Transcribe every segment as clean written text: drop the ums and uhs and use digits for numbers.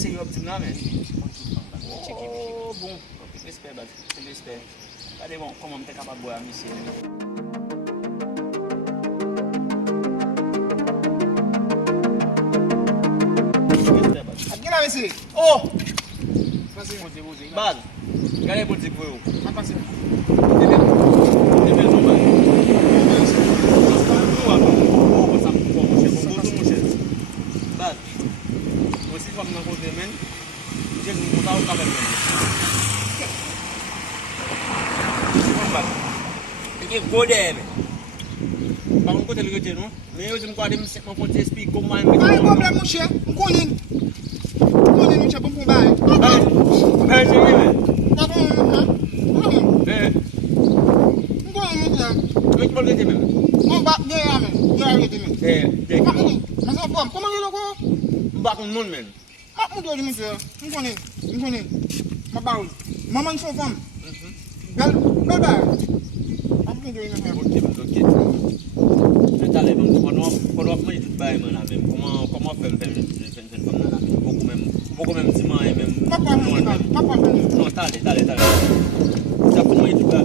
se yo ap di nan men. Oh, bon. Ok, respect, bad. Respect. Gade bon, koman mte kapab boy a misye. Respect, bad. A gen la mesi. Oh! Pase. Bozi. Bad. Gade bozi pou yo. A pase. Debe nou man. Bad. Osi fam nan kote men. Jek nou kota ou kabel men. Bad. Eke kode men. Bakon kote li rete nou. Men yo zi mkwa de msek man konti speak koman men. Ay, problem mon cher. Mkonin mon cher, bon pou bay. Ben jemi men. Mkonin mon cher. Men ki bol rete men. Mon bak de ya men. Yo a rete men. Dek. Masa pom, koman yon ko? Bakon non men. Mwen do di mon cher. Mkonin. Ma barul. Maman son fam. Bel bay. Mwen do yon men. Ok. Men tale men. Kono ap mwen tout bay men la men. Koman fèm fèm nan la men. Poko men ti man men. Papa men. Non, tale. Sa pou mwen tout bay.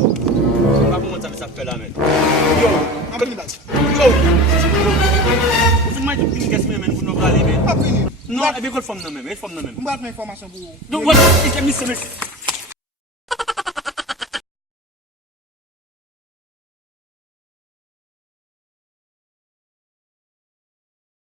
Sa pou mwen sa fè la men. Yo. Ou fin mwen tout pini kes men pou nou prale men. Apini. Non, ebe kol fòm nan men. Mwen bat men informasyon pou ou. Don, wot, ike mi se men.